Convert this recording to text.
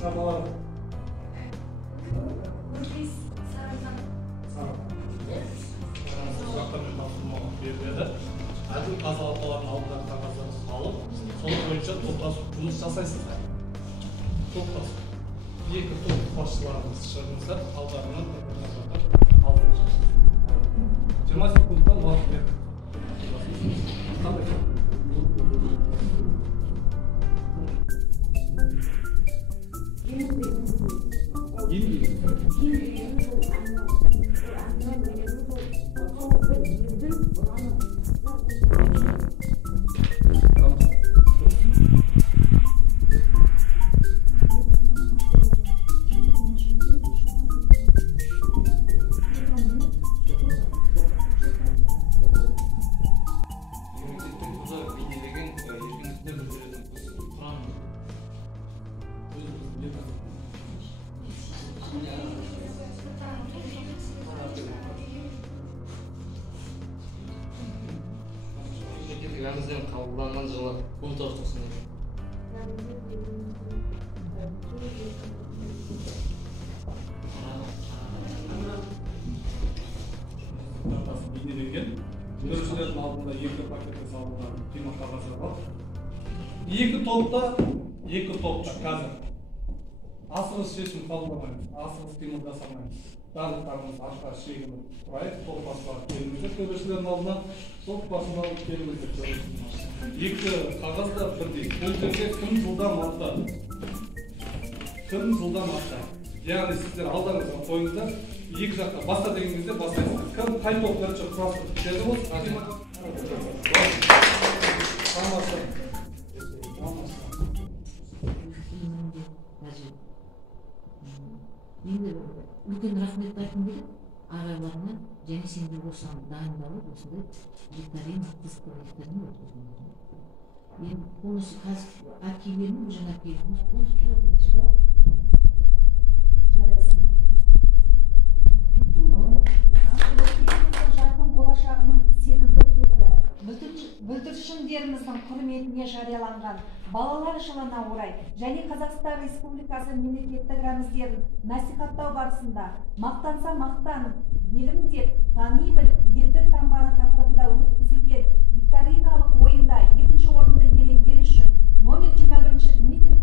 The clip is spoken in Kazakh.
Шабалар. Biz sarıdan. Әділ қазалықталардың алдынан қағаздарын салып, сол бойынша топтасып жұмыс жасайсыздар. Топтасып. Екі топ басшыларымыз шығыңыздар, алдарынан алдын жасайсыздар. 20 секундтан уақыт берді. Rəmzdən qabılanan жылы 1990. Бейнеленген. Көрушілердің алдында екі пакетке салынған қима қағаздар бар. Екі топта қазір асығыс шешім қабылдамаймыз, асығыс қимыл жасамаймыз. Барлықтарымыз артқа шегініп тұрайық, топ басшылары келіңіздер төрешілердің алдына, топ басшылары келіңіздер төрешілердің. Екі қағазда бірдей. Бұл жерге кім жылдам аттады? Яғни сіздер алдарыңызға қойыңыздар, екі жаққа баста деген кезде бастайсыздар. Кім қай топ бірінші құрастырып келді болсын? Енді үлкен рахмет айтқым келеді ағайларыма, және сендер болсаң дайындалып осындай викторина қыз проекттерін өткізген. Енді полностью қазір әпкелерім жаңа келді. Жарайсыңдар. Жақын болашағының сенімді келді. Бүлдіршіндеріміздің құрметіне жарияланған балалар жылына орай және Қазақстан Республикасы мемлекеттік рәміздерін насихаттау барысында мақтанса мақтан, елім деп тани біл, елдік таңбаны тақырыбында өткізілген викториналық ойында екінші орынды иеленгені үшін номер 21 Дмитрий